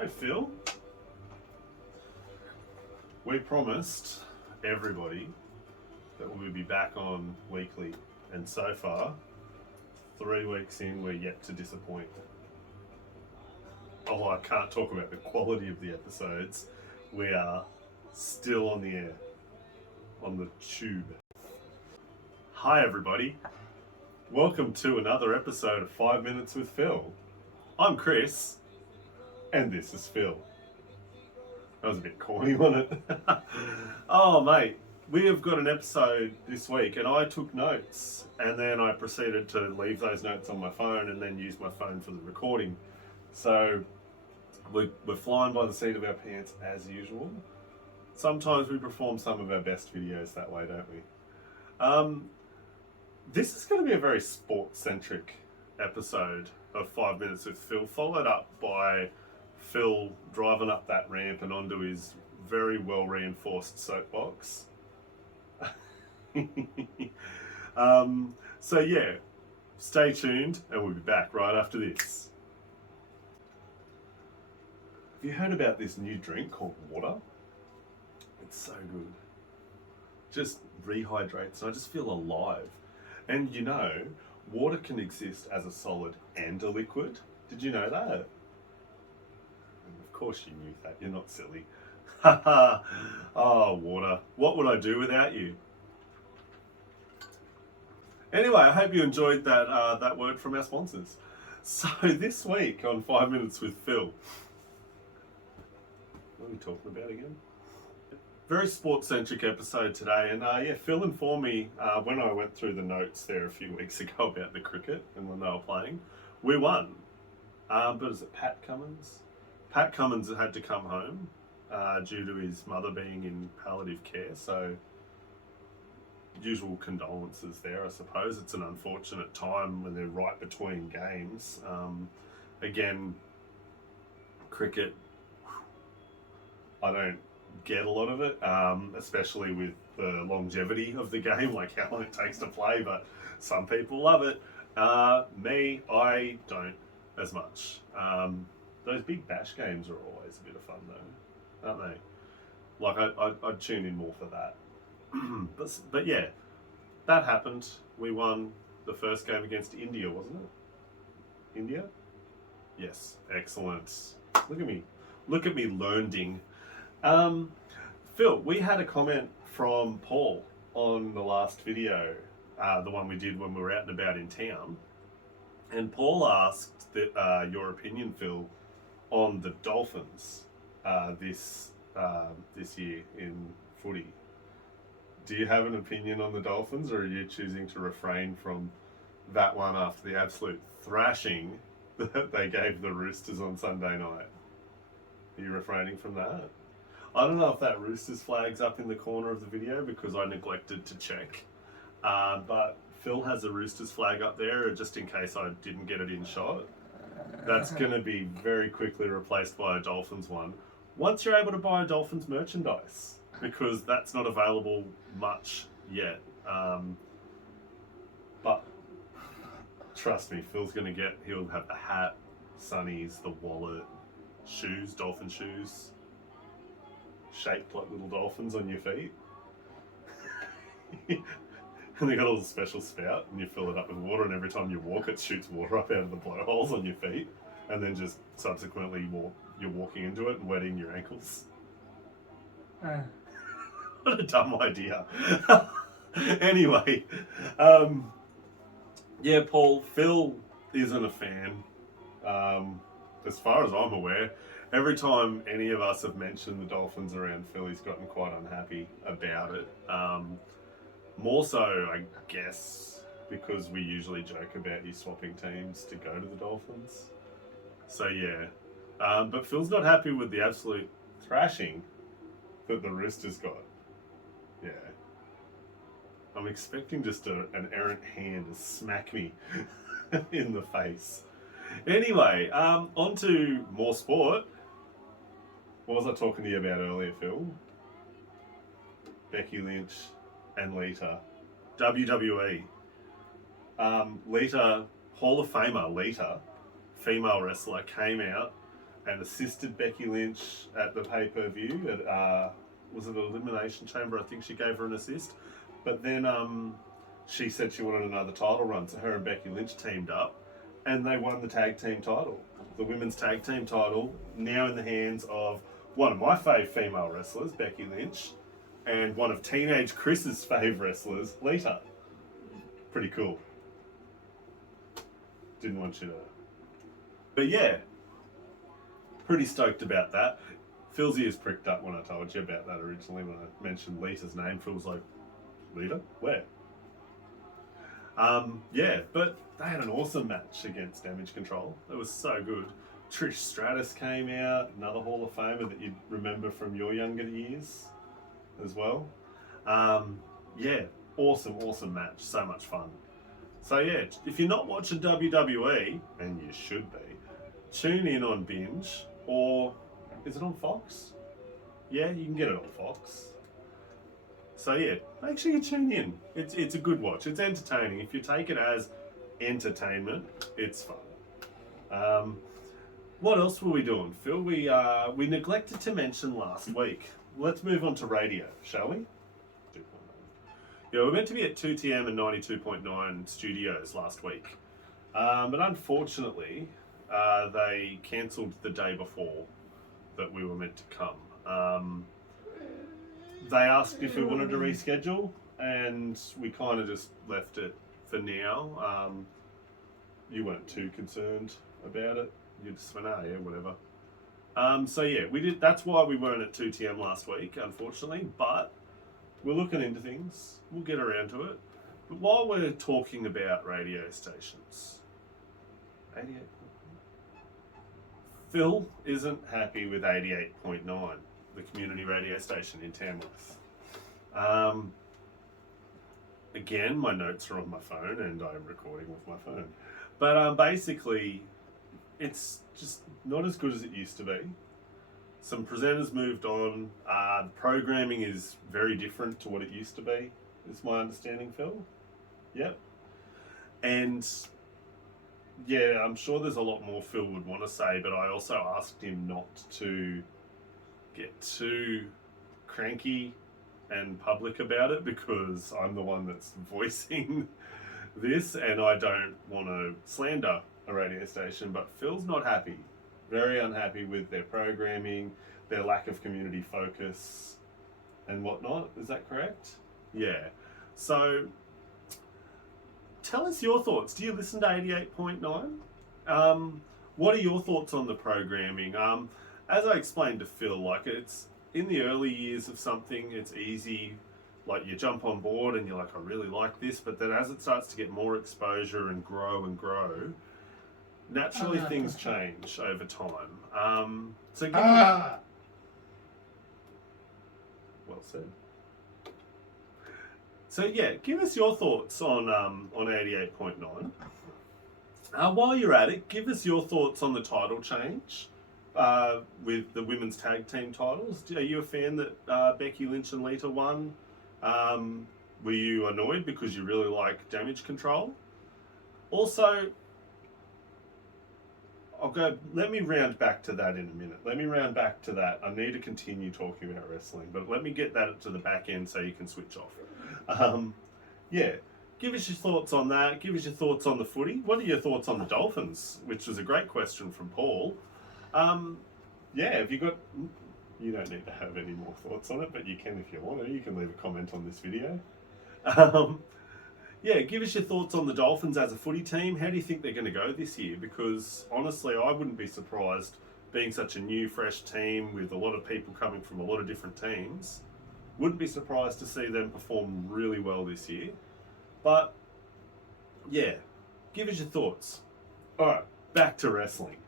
So, Phil, we promised everybody that we would be back on weekly, and so far, 3 weeks in, we're yet to disappoint. Oh, I can't talk about the quality of the episodes. We are still on the air, on the tube. Hi, everybody. Welcome to another episode of 5 Minutes with Phil. I'm Chris, and this is Phil. That was a bit corny, wasn't it? Oh, mate, we have got an episode this week, and I took notes, and then I proceeded to leave those notes on my phone and then use my phone for the recording. So we're flying by the seat of our pants as usual. Sometimes we perform some of our best videos that way, don't we? This is going to be a very sport-centric episode of 5 Minutes with Phil, followed up by Phil driving up that ramp and onto his very well-reinforced soapbox. So yeah, stay tuned and we'll be back right after this. Have you heard about this new drink called water? It's so good. Just rehydrates and I just feel alive. And you know, water can exist as a solid and a liquid. Did you know that? And of course you knew that, you're not silly. Oh, water. What would I do without you? Anyway, I hope you enjoyed that word from our sponsors. So this week on 5 Minutes with Phil, what are we talking about again? Very sports-centric episode today, and yeah, Phil informed me when I went through the notes there a few weeks ago about the cricket and when they were playing, we won. But is it Pat Cummins? Pat Cummins had to come home due to his mother being in palliative care, so usual condolences there, I suppose. It's an unfortunate time when they're right between games. Again, cricket, I don't get a lot of it, especially with the longevity of the game, like how long it takes to play, but some people love it. Me, I don't as much. Those big bash games are always a bit of fun though, aren't they? Like I'd tune in more for that. But yeah, that happened. We won the first game against India, wasn't it? India? Yes, excellent. Look at me learning. Phil, we had a comment from Paul on the last video, the one we did when we were out and about in town. And Paul asked your opinion, Phil, on the Dolphins this year in footy. Do you have an opinion on the Dolphins, or are you choosing to refrain from that one after the absolute thrashing that they gave the Roosters on Sunday night? Are you refraining from that? I don't know if that Roosters flag's up in the corner of the video because I neglected to check. But Phil has a Roosters flag up there just in case I didn't get it in shot. That's going to be very quickly replaced by a Dolphins one once you're able to buy Dolphins merchandise, because that's not available much yet. But trust me, Phil's going to he'll have the hat, sunnies, the wallet, shoes, dolphin shoes, shaped like little dolphins on your feet. And they got a little special spout, and you fill it up with water, and every time you walk, it shoots water up out of the blowholes on your feet, and then just subsequently you're walking into it and wetting your ankles. What a dumb idea. Anyway, yeah, Paul, Phil isn't a fan. As far as I'm aware, every time any of us have mentioned the Dolphins around Phil, he's gotten quite unhappy about it. More so, I guess, because we usually joke about you swapping teams to go to the Dolphins. So yeah, but Phil's not happy with the absolute thrashing that the Roosters got. Yeah. I'm expecting just an errant hand to smack me in the face. Anyway, on to more sport. What was I talking to you about earlier, Phil? Becky Lynch and Lita. WWE. Lita, Hall of Famer Lita, female wrestler, came out and assisted Becky Lynch at the pay-per-view. Was it Elimination Chamber? I think she gave her an assist. But then she said she wanted another title run, so her and Becky Lynch teamed up, and they won the tag team title. The women's tag team title, now in the hands of one of my fave female wrestlers, Becky Lynch, and one of Teenage Chris's fave wrestlers, Lita. Pretty cool. Didn't want you to... But yeah, pretty stoked about that. Phil's ears pricked up when I told you about that originally, when I mentioned Lita's name. Phil was like, Lita? Where? Yeah, but they had an awesome match against Damage Control. It was so good. Trish Stratus came out, another Hall of Famer that you'd remember from your younger years as well. Yeah, awesome match. So much fun. So yeah, if you're not watching WWE, and you should be, tune in on Binge, or is it on Fox? Yeah, you can get it on Fox. So yeah, make sure you tune in. It's a good watch. It's entertaining. If you take it as entertainment, it's fun. What else were we doing, Phil? We neglected to mention last week. Let's move on to radio, shall we? Yeah, we're meant to be at 2TM and 92.9 studios last week. But unfortunately, they cancelled the day before that we were meant to come. They asked if we wanted to reschedule, and we kind of just left it for now. You weren't too concerned about it. You just went, oh yeah, whatever. So yeah, we did. That's why we weren't at 2TM last week, unfortunately. But we're looking into things. We'll get around to it. But while we're talking about radio stations, 88. Phil isn't happy with 88.9, the community radio station in Tamworth. Again, my notes are on my phone and I'm recording with my phone. But basically, it's just not as good as it used to be. Some presenters moved on. The programming is very different to what it used to be, is my understanding, Phil. Yep. And yeah, I'm sure there's a lot more Phil would want to say, but I also asked him not to get too cranky and public about it, because I'm the one that's voicing this and I don't want to slander a radio station. But Phil's not happy, very unhappy with their programming, their lack of community focus and whatnot. Is that correct? Yeah. So tell us your thoughts. Do you listen to 88.9? What are your thoughts on the programming? As I explained to Phil, like, it's in the early years of something, it's easy. Like, you jump on board and you're like, I really like this. But then as it starts to get more exposure and grow, naturally things change over time. Well said. So yeah, give us your thoughts on 88.9. While you're at it, give us your thoughts on the title change with the women's tag team titles. Are you a fan that Becky Lynch and Lita won? Were you annoyed because you really like Damage Control? Also, let me round back to that in a minute. Let me round back to that. I need to continue talking about wrestling, but let me get that to the back end so you can switch off. Yeah, give us your thoughts on that. Give us your thoughts on the footy. What are your thoughts on the Dolphins? Which was a great question from Paul. Yeah, have you got... You don't need to have any more thoughts on it, but you can if you want to. You can leave a comment on this video. Yeah, give us your thoughts on the Dolphins as a footy team. How do you think they're going to go this year? Because honestly, I wouldn't be surprised, being such a new, fresh team with a lot of people coming from a lot of different teams. Wouldn't be surprised to see them perform really well this year. But yeah, give us your thoughts. All right, back to wrestling.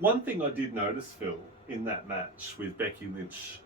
One thing I did notice, Phil, in that match with Becky Lynch